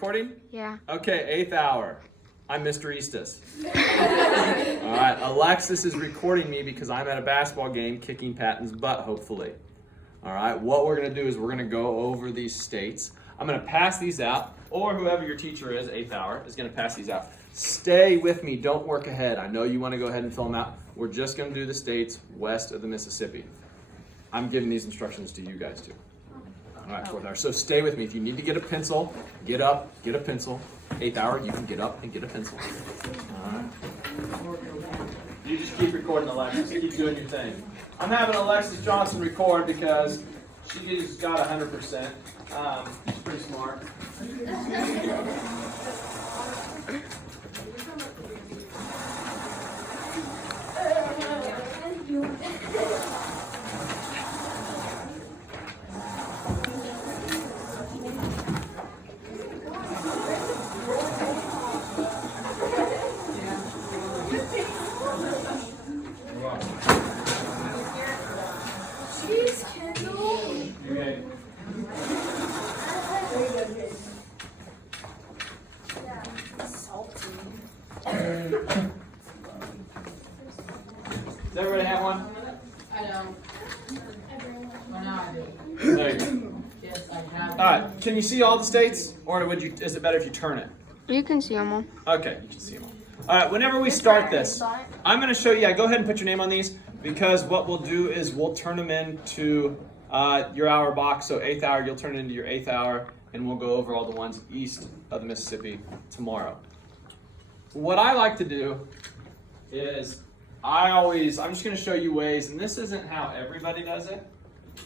recording? Yeah. Okay, 8th hour. I'm Mr. Eastus. All right, Alexis is recording me because I'm at a basketball game kicking Patton's butt, hopefully. All right, what we're going to do is we're going to go over these states. I'm going to pass these out, or whoever your teacher is, 8th hour, is going to pass these out. Stay with me. Don't work ahead. I know you want to go ahead and fill them out. We're just going to do the states west of the Mississippi. I'm giving these instructions to you guys, too. All right, 4th hour. So stay with me. If you need to get a pencil, get up, get a pencil. 8th hour, you can get up and get a pencil. All right. You just keep recording, Alexis. Keep doing your thing. I'm having Alexis Johnson record because she's got 100%. She's pretty smart. Jeez, Kendall. Okay. Salty. Does everybody have one? I don't. Well, now I do. There you go. Yes, I have. All right. Can you see all the states, or would you? Is it better if you turn it? You can see them all. Okay, you can see them all. All right. Whenever we start this, I'm going to show you. Yeah, go ahead and put your name on these because what we'll do is we'll turn them into your hour box. So 8th hour, you'll turn it into your 8th hour, and we'll go over all the ones east of the Mississippi tomorrow. What I like to do is I'm just going to show you ways, and this isn't how everybody does it,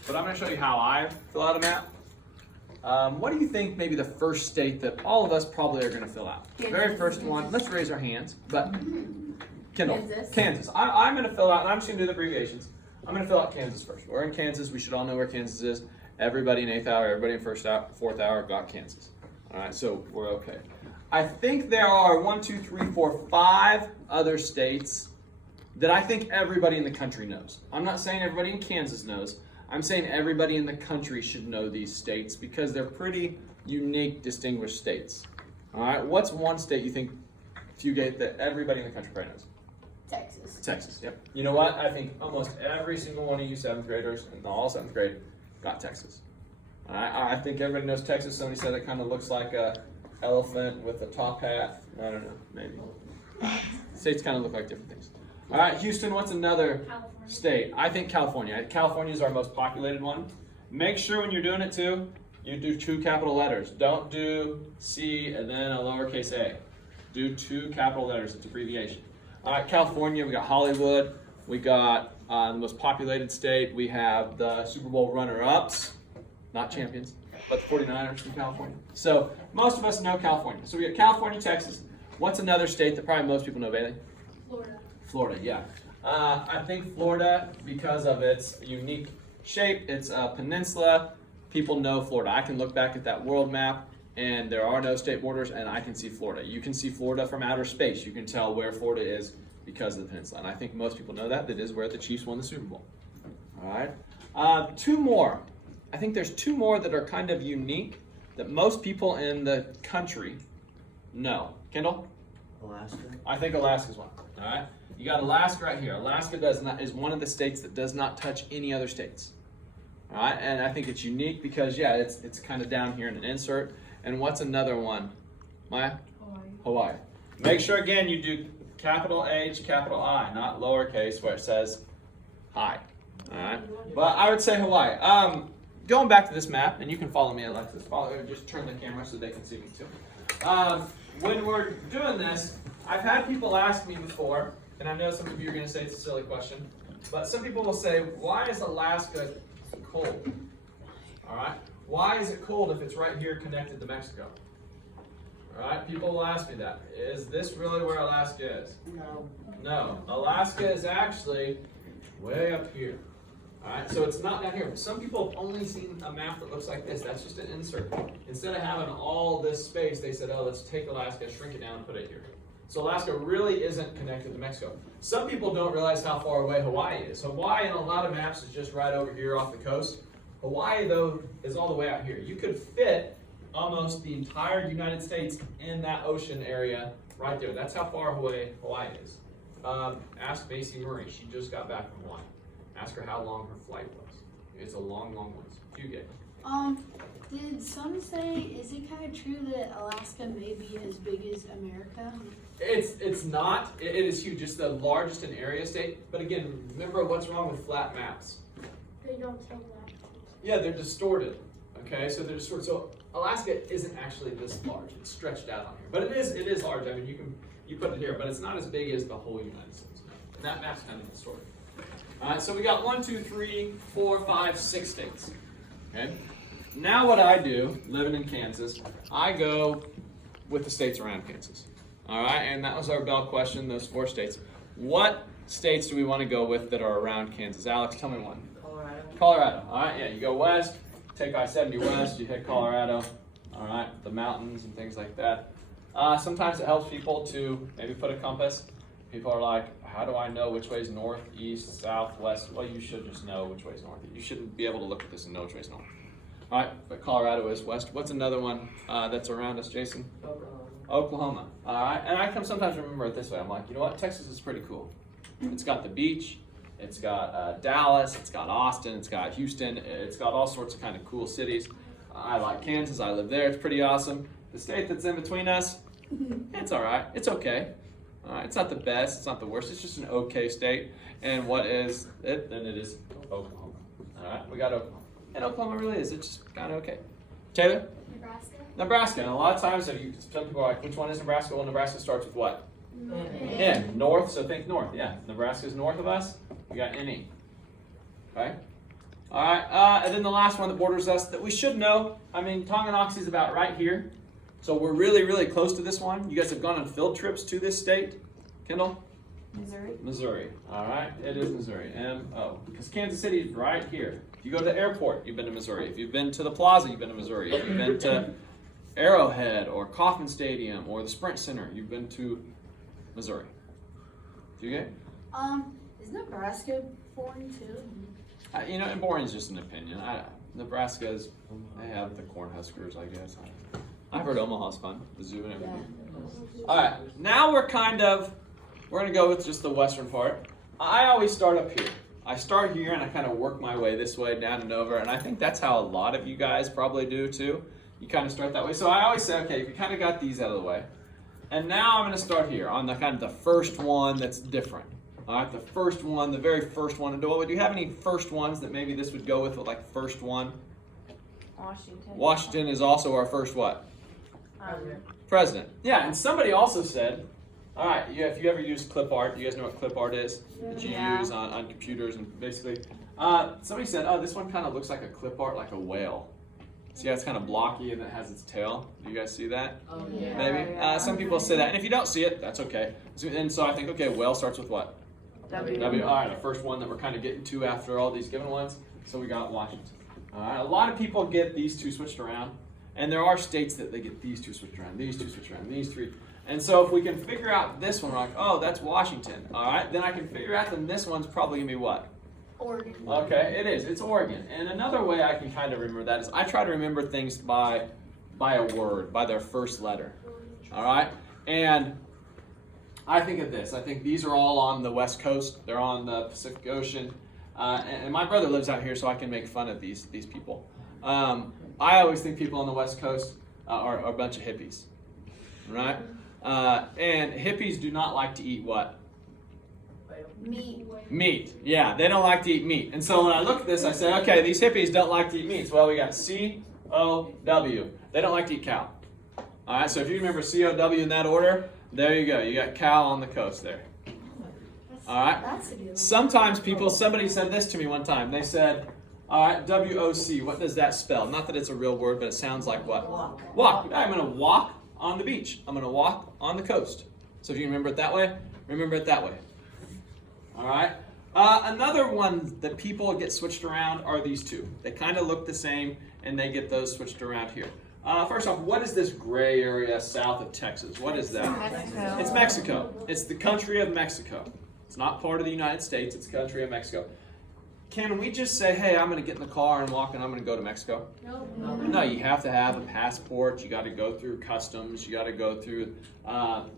but I'm going to show you how I fill out a map. What do you think maybe the first state that all of us probably are going to fill out? The very first one, let's raise our hands, but Kendall, Kansas. I'm going to fill out, and I'm just going to do the abbreviations. I'm going to fill out Kansas first. We're in Kansas. We should all know where Kansas is. Everybody in 8th hour, everybody in 4th hour got Kansas. All right, so we're okay. I think there are 5 other states that I think everybody in the country knows. I'm not saying everybody in Kansas knows. I'm saying everybody in the country should know these states because they're pretty unique, distinguished states. All right, what's one state you think, Fugate, that everybody in the country probably knows? Texas. Texas, yep. You know what? I think almost every single one of you 7th graders, and all 7th grade, got Texas. All right, I think everybody knows Texas. Somebody said it kind of looks like a elephant with a top hat. I don't know, maybe. States kind of look like different things. All right, Houston, what's another state? I think California. California is our most populated one. Make sure when you're doing it too, you do 2 capital letters. Don't do C and then a lowercase a. Do 2 capital letters. It's abbreviation. All right, California, we got Hollywood. We got the most populated state. We have the Super Bowl runner-ups, not champions, but the 49ers from California. So most of us know California. So we got California, Texas. What's another state that probably most people know, Bailey? Florida. Florida, yeah. I think Florida, because of its unique shape, it's a peninsula, people know Florida. I can look back at that world map, and there are no state borders, and I can see Florida. You can see Florida from outer space. You can tell where Florida is because of the peninsula. And I think most people know that. That is where the Chiefs won the Super Bowl. All right. 2 more. I think there's 2 more that are kind of unique that most people in the country know. Kendall? Alaska. I think Alaska's one. All right. You got Alaska right here. Alaska is one of the states that does not touch any other states. All right, and I think it's unique because it's kind of down here in an insert. And what's another one? Maya? Hawaii. Make sure again you do capital H, capital I, not lowercase where it says hi. All right. But I would say Hawaii. Going back to this map, and you can follow me, Alexis. Just turn the camera so they can see me too. When we're doing this, I've had people ask me before, and I know some of you are going to say it's a silly question, but some people will say, why is Alaska cold? All right. Why is it cold if it's right here connected to Mexico? All right. People will ask me that. Is this really where Alaska is? No. No. Alaska is actually way up here. All right. So it's not down here. Some people have only seen a map that looks like this. That's just an insert. Instead of having all this space, they said, oh, let's take Alaska, shrink it down, and put it here. So Alaska really isn't connected to Mexico. Some people don't realize how far away Hawaii is. Hawaii in a lot of maps is just right over here off the coast. Hawaii, though, is all the way out here. You could fit almost the entire United States in that ocean area right there. That's how far away Hawaii is. Ask Macy Murray. She just got back from Hawaii. Ask her how long her flight was. It's a long, long ways. You get. Did some say, is it kind of true that Alaska may be as big as America? It's not. It is huge. It's the largest in area state. But again, remember what's wrong with flat maps. They don't tell that. Yeah, they're distorted. Okay, so they're distorted. So Alaska isn't actually this large. It's stretched out on here, but it is large. I mean, you put it here, but it's not as big as the whole United States. And that map's kind of distorted. All right, so we got 1, 2, 3, 4, 5, 6 states. Okay. Now what I do, living in Kansas, I go with the states around Kansas. All right, and that was our bell question. Those 4 states. What states do we want to go with that are around Kansas? Alex, tell me one. Colorado. All right, yeah, you go west, take I-70 west, you hit Colorado. All right, the mountains and things like that. Sometimes it helps people to maybe put a compass. People are like, how do I know which way is north, east, south, west? Well, you should just know which way is north. You shouldn't be able to look at this and know which way is north. All right, but Colorado is west. What's another one that's around us, Jason? Oklahoma. All right, and I can sometimes remember it this way. I'm like, you know what? Texas is pretty cool. It's got the beach. It's got Dallas, it's got Austin, it's got Houston, it's got all sorts of kind of cool cities. I like Kansas, I live there, it's pretty awesome. The state that's in between us, it's all right, it's okay. It's not the best, it's not the worst, it's just an okay state. And what is it? Then it is Oklahoma. All right, we got Oklahoma. And Oklahoma really is, it's just kind of okay. Taylor? Nebraska? Nebraska, and a lot of times some people are like, which one is Nebraska? Well, Nebraska starts with what? N, north, so think north, yeah. Nebraska's north of us. We got NE. Okay? All right, and then the last one that borders us that we should know. I mean, Tonganoxie is about right here. So we're really, really close to this one. You guys have gone on field trips to this state. Kendall? Missouri. Missouri. All right, it is Missouri. M-O. Because Kansas City is right here. If you go to the airport, you've been to Missouri. If you've been to the plaza, you've been to Missouri. If you've been to Arrowhead or Kauffman Stadium or the Sprint Center, you've been to Missouri. Do you get it? Is Nebraska foreign too? And boring is just an opinion. Nebraska's, they have the Cornhuskers, I guess. I've heard Omaha's fun, the zoo and everything. Yeah. All right, now we're going to go with just the western part. I always start up here. I start here and I kind of work my way this way down and over, and I think that's how a lot of you guys probably do too. You kind of start that way. So I always say, okay, if you kind of got these out of the way, and now I'm going to start here on the kind of the first one that's different. All right, the first one, the very first one. And do you have any first ones that maybe this would go with, like first one? Washington. Washington is also our first what? President. Yeah, and somebody also said, all right, if you ever use clip art, you guys know what clip art is? That you use on computers and basically. Somebody said, oh, this one kind of looks like a clip art, like a whale. See how it's kind of blocky and it has its tail? Do you guys see that? Oh, yeah. Maybe. Some people say that. And if you don't see it, that's okay. And so I think, okay, whale starts with what? W. All right, the first one that we're kind of getting to after all these given ones. So we got Washington. All right, a lot of people get these two switched around. And there are states that they get these two switched around, these two switched around, these three. And so if we can figure out this one, we're like, oh, that's Washington. All right, then I can figure out that this one's probably going to be what? Oregon. Okay, it is. It's Oregon. And another way I can kind of remember that is I try to remember things by a word, by their first letter. All right? And I think of this. I think these are all on the West Coast. They're on the Pacific Ocean. And my brother lives out here, so I can make fun of these people. I always think people on the West Coast are a bunch of hippies. Right? And hippies do not like to eat what? Meat. Yeah, they don't like to eat meat. And so when I look at this, I say, okay, these hippies don't like to eat meat. Well, we got C-O-W. They don't like to eat cow. All right, so if you remember C-O-W in that order, there you go. You got cow on the coast there. All right. Sometimes somebody said this to me one time. They said, all right, W-O-C, what does that spell? Not that it's a real word, but it sounds like what? Walk. I'm going to walk on the beach. I'm going to walk on the coast. So if you remember it that way, remember it that way. All right. Another one that people get switched around are these two. They kind of look the same, and they get those switched around here. First off, what is this gray area south of Texas? What is that? Mexico. It's Mexico. It's the country of Mexico. It's not part of the United States. It's the country of Mexico. can we just say, hey, I'm going to get in the car and walk and I'm going to go to Mexico? No, you have to have a passport. You got to go through customs. You got to go through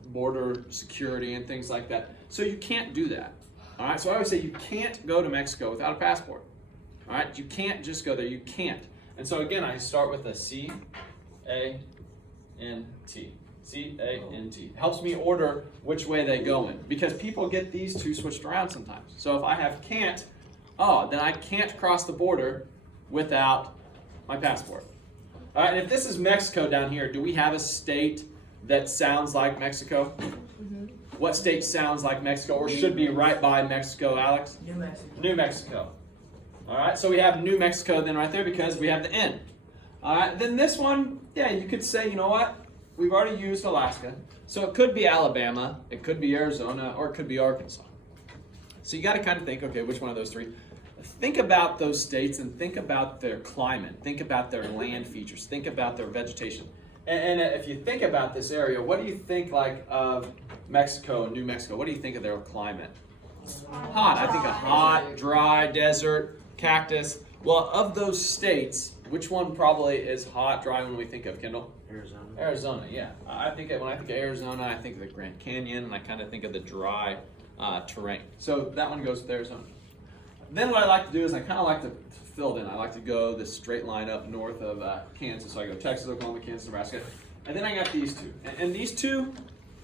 border security and things like that. So you can't do that. All right. So I always say you can't go to Mexico without a passport. All right. You can't just go there. You can't. And so again, I start with a C-A-N-T. C-A-N-T. Helps me order which way they go in because people get these two switched around sometimes. So if I have can't, then I can't cross the border without my passport. All right, and if this is Mexico down here, do we have a state that sounds like Mexico? Mm-hmm. What state sounds like Mexico or should be right by Mexico, Alex? New Mexico. New Mexico. All right, so we have New Mexico then right there because we have the N. All right, then this one, yeah, you could say, you know what? We've already used Alaska. So it could be Alabama, it could be Arizona, or it could be Arkansas. So you got to kind of think, okay, which one of those three? Think about those states and think about their climate. Think about their land features. Think about their vegetation. And if you think about this area, what do you think like of Mexico and New Mexico? What do you think of their climate? Hot. I think a hot, dry, desert, cactus. Well, of those states, which one probably is hot, dry when we think of, Kendall? Arizona. Arizona, yeah. When I think of Arizona, I think of the Grand Canyon, and I kind of think of the dry terrain. So that one goes with Arizona. Then what I like to do is I kind of like to fill it in. I like to go this straight line up north of Kansas. So I go Texas, Oklahoma, Kansas, Nebraska. And then I got these two. And these two,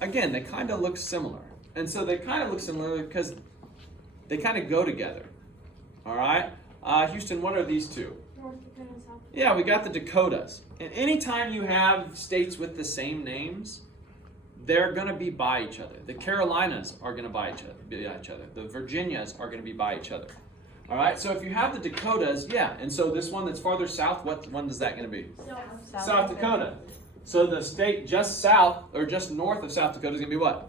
again, they kind of look similar. And so they kind of look similar because they kind of go together. All right? Houston, what are these two? North Dakota and South. Yeah, we got the Dakotas. And anytime you have states with the same names, they're going to be by each other. The Carolinas are going to be by each other. The Virginias are going to be by each other. All right, so if you have the Dakotas, yeah, and so this one that's farther south, what one is that going to be? South Dakota. So the state just south or just north of South Dakota is going to be what?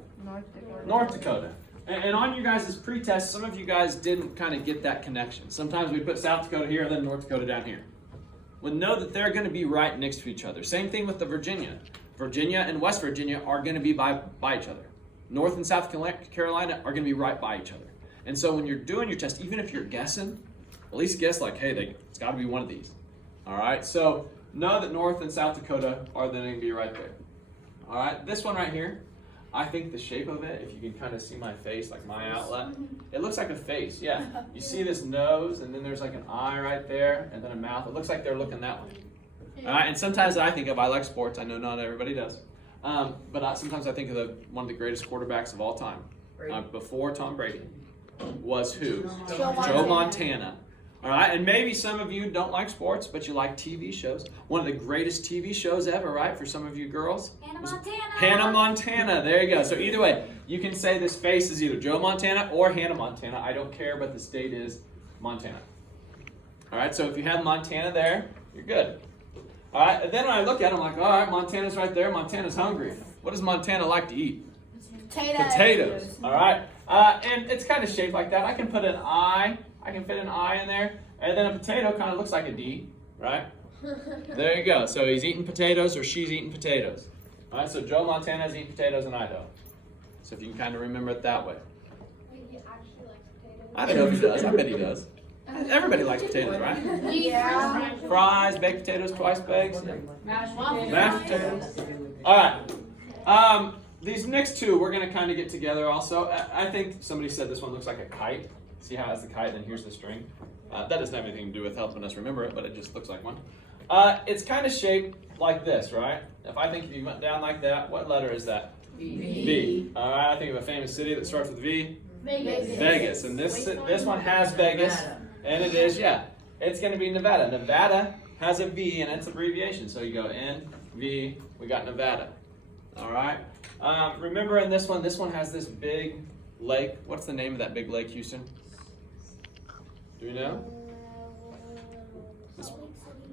North Dakota. And on you guys' pretest, some of you guys didn't kind of get that connection. Sometimes we put South Dakota here and then North Dakota down here. Well, know that they're going to be right next to each other. Same thing with the Virginia. Virginia and West Virginia are going to be by each other. North and South Carolina are going to be right by each other. And so when you're doing your test, even if you're guessing, at least guess like, hey, it's got to be one of these. All right, so know that North and South Dakota are then going to be right there. All right, this one right here, I think the shape of it, if you can kind of see my face, like my outlet, it looks like a face, yeah. You see this nose, and then there's like an eye right there, and then a mouth. It looks like they're looking that way. All right, and sometimes I like sports. I know not everybody does. But sometimes I think of one of the greatest quarterbacks of all time, before Tom Brady, was who? Joe Montana. All right, and maybe some of you don't like sports, but you like TV shows. One of the greatest TV shows ever, right, for some of you girls? Hannah Montana. Hannah Montana, there you go. So either way, you can say this face is either Joe Montana or Hannah Montana. I don't care, but the state is Montana. All right, so if you have Montana there, you're good. All right, and then when I look at it, I'm like, all right, Montana's right there. Montana's hungry. What does Montana like to eat? Potatoes. All right, and it's kind of shaped like that. I can put an I. I can fit an I in there, and then a potato kind of looks like a D, right? There you go. So he's eating potatoes or she's eating potatoes. All right, so Joe Montana's eating potatoes in Idaho. So if you can kind of remember it that way. Wait, he actually likes potatoes? I don't know if he does. I bet he does. Everybody likes potatoes, right? Yeah. Fries, baked potatoes, twice baked. Mashed Mashed potatoes. All right. These next two, we're going to kind of get together also. I think somebody said this one looks like a kite. See how it has the kite, and then here's the string. That doesn't have anything to do with helping us remember it, but it just looks like one. It's kind of shaped like this, right? If I think if you went down like that, what letter is that? V. All right, I think of a famous city that starts with V. Vegas. Vegas. And this one has Vegas, and it is, yeah. It's going to be Nevada. Nevada has a V, and it's abbreviation. So you go N, V, we got Nevada. All right. Remember in this one has this big lake. What's the name of that big lake, Houston? Do we know?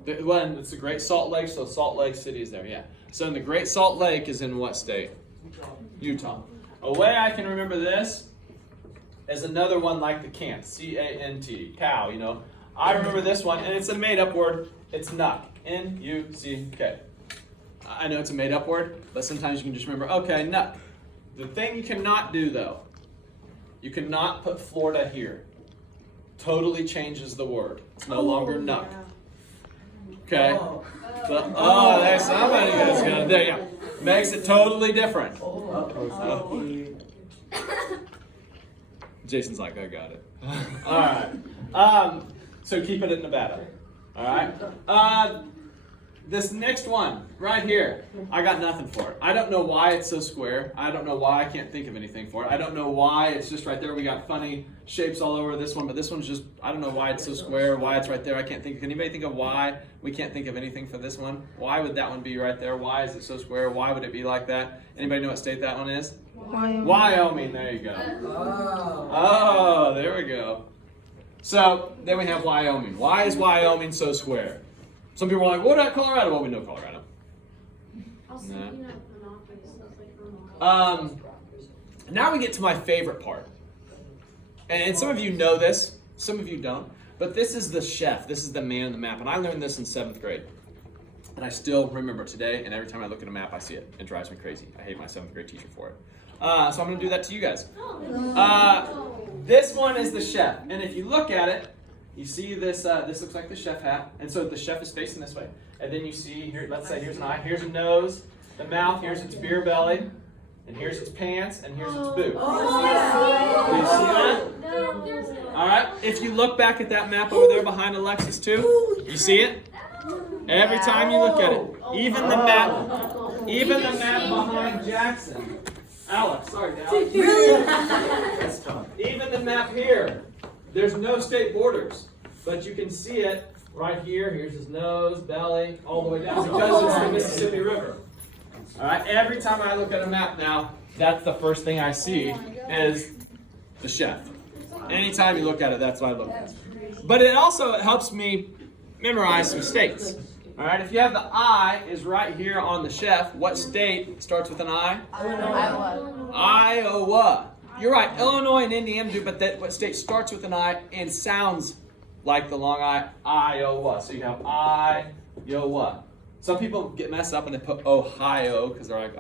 It's the Great Salt Lake, so Salt Lake City is there, yeah. So in the Great Salt Lake is in what state? Utah. A way I can remember this is another one like the cant, C-A-N-T, cow, you know. I remember this one, and it's a made-up word. It's Nuck, N-U-C-K. I know it's a made-up word, but sometimes you can just remember, okay, Nuck. The thing you cannot do, though, you cannot put Florida here. totally changes the word. It's no longer nuck. Okay? But, there's somebody who's gonna, there you go. Makes it totally different. Jason's like, I got it. Alright. So keep it in Nevada. Alright? This next one, right here, I got nothing for it. I don't know why it's so square. I don't know why I can't think of anything for it. I don't know why it's just right there. We got funny shapes all over this one, but this one's just, I don't know why it's so square, why it's right there. I can't think. Can anybody think of why we can't think of anything for this one? Why would that one be right there? Why is it so square? Why would it be like that? Anybody know what state that one is? Wyoming. There you go. Oh, there we go. So then we have Wyoming. Why is Wyoming so square? Some people are like, what about Colorado? Well, we know Colorado. Now we get to my favorite part. And some of you know this, some of you don't. But this is the chef. This is the man on the map. And I learned this in 7th grade. And I still remember it today. And every time I look at a map, I see it. It drives me crazy. I hate my 7th grade teacher for it. So I'm going to do that to you guys. This one is the chef. And if you look at it, you see this, this looks like the chef hat, and so the chef is facing this way. And then you see, here, let's say here's an eye, here's a nose, the mouth, here's its beer belly, and here's its pants, and here's its boot. Do you see that? All right, if you look back at that map over there behind Alexis too, you see it? Every time you look at it, even the map behind Jackson. Alex, sorry, Alex. That's tough. Even the map here. There's no state borders, but you can see it right here. Here's his nose, belly, all the way down because it's the Mississippi River. All right, every time I look at a map now, that's the first thing I see is the chef. Anytime you look at it, that's what I look at. But it also helps me memorize some states. All right, if you have the I is right here on the chef, what state starts with an I? Iowa. Iowa. You're right, Illinois and Indiana do, but what state starts with an I and sounds like the long I, Iowa. So you have Iowa. Some people get messed up and they put Ohio because they're like,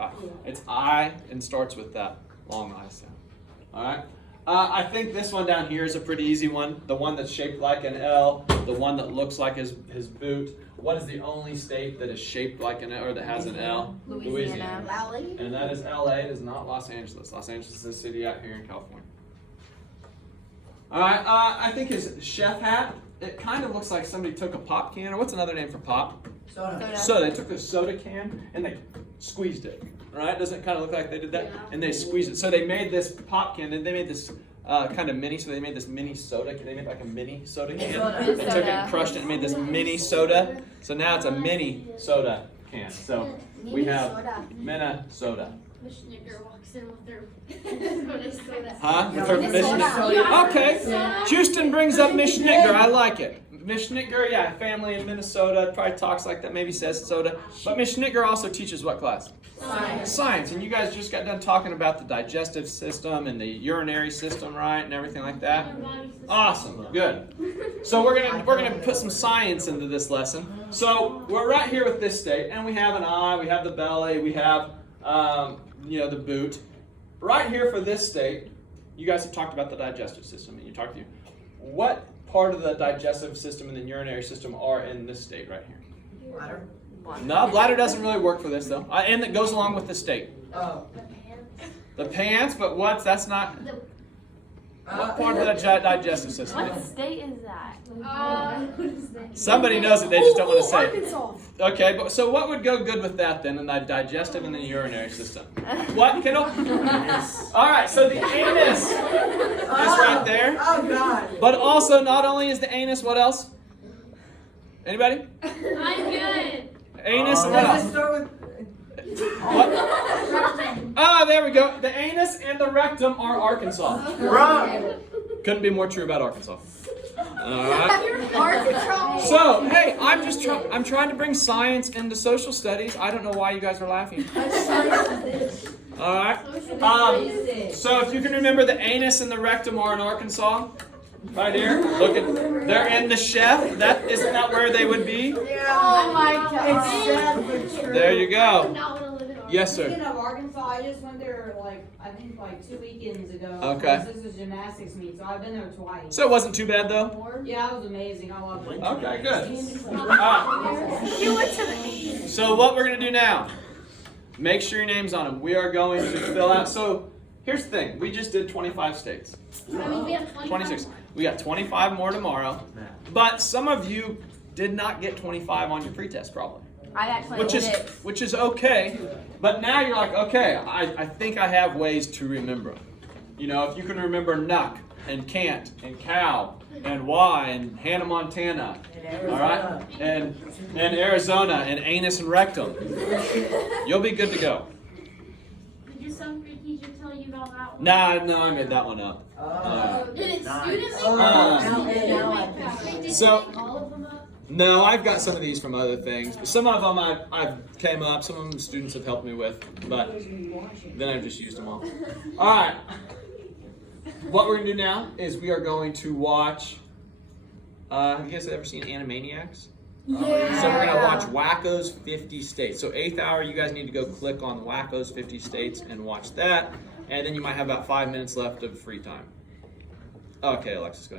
it's I and starts with that long I sound. All right? I think this one down here is a pretty easy one. The one that's shaped like an L, the one that looks like his boot. What is the only state that is shaped like an L or that has an L? Louisiana. And that is LA. It is not Los Angeles. Los Angeles is a city out here in California. All right. I think his chef hat, it kind of looks like somebody took a pop can, or what's another name for pop? Soda. They took a soda can and they squeezed it. Right? Doesn't it kind of look like they did that? Yeah. And they squeezed it. So they made this pop can, and they made this kind of mini, so they made this mini soda. They made like a mini soda can. They took it and crushed it and made this mini soda. So now it's a mini soda can. So we have Minnesota. Miss Snicker walks in with her soda. Huh? With her Miss Snicker. Okay. Houston brings up Miss Snicker. I like it. Miss Snicker, yeah, family in Minnesota, probably talks like that, maybe says soda. But Miss Snicker also teaches what class? Science. And you guys just got done talking about the digestive system and the urinary system, right? And everything like that. Awesome. Good. So we're gonna put some science into this lesson. So we're right here with this state, and we have an eye, we have the belly, we have the boot. Right here for this state, you guys have talked about the digestive system, and you talked to what part of the digestive system and the urinary system are in this state right here? Bladder. No, bladder doesn't really work for this though, and it goes along with the state. Oh. The pants, but that's not. What part of the digestive system? What state is that? Somebody knows it, they just don't want to say it. Arkansas. Okay, but so what would go good with that then in the digestive and the urinary system? What, kiddo? All right, so the anus is right there. Oh, God. But also, not only is the anus, what else? Anybody? I'm good. Anus and what Does it else? start with... What? Ah, there we go. The anus and the rectum are Arkansas. Wrong. Couldn't be more true about Arkansas. All right. Arkansas. So, hey, I'm trying to bring science into social studies. I don't know why you guys are laughing. All right. So if you can remember, the anus and the rectum are in Arkansas. Right here. Look at, they're in the chef. Isn't that where they would be? Yeah. Oh my God. It's sad but true. There you go. Not want to live in Yes, sir. Speaking of Arkansas, I just went there I think 2 weekends ago. Okay. This is a gymnastics meet, so I've been there twice. So it wasn't too bad though? Yeah, it was amazing. I loved it. Okay, good. You went to the So what we're going to do now, make sure your name's on them. We are going to fill out. So here's the thing. We just did 25 states. I mean, we have 26. We got 25 more tomorrow. But some of you did not get 25 on your pretest probably. I actually Which is okay. But now you're like, okay, I think I have ways to remember. You know, if you can remember Nuck and Can't and Cow and Y and Hannah Montana, all right, and Arizona and Anus and Rectum, you'll be good to go. Did some free teacher tell you about that one? No, I made that one up. Did it Nice. student make Oh. Did So- you make all of them up? No, I've got some of these from other things. Some of them I've came up. Some of them students have helped me with, but then I've just used them all. All right. What we're gonna do now is we are going to watch. Have you guys ever seen Animaniacs? Yeah. So we're gonna watch Wacko's 50 States. So 8th hour, you guys need to go click on Wacko's 50 States and watch that, and then you might have about 5 minutes left of free time. Okay, Alexis, go.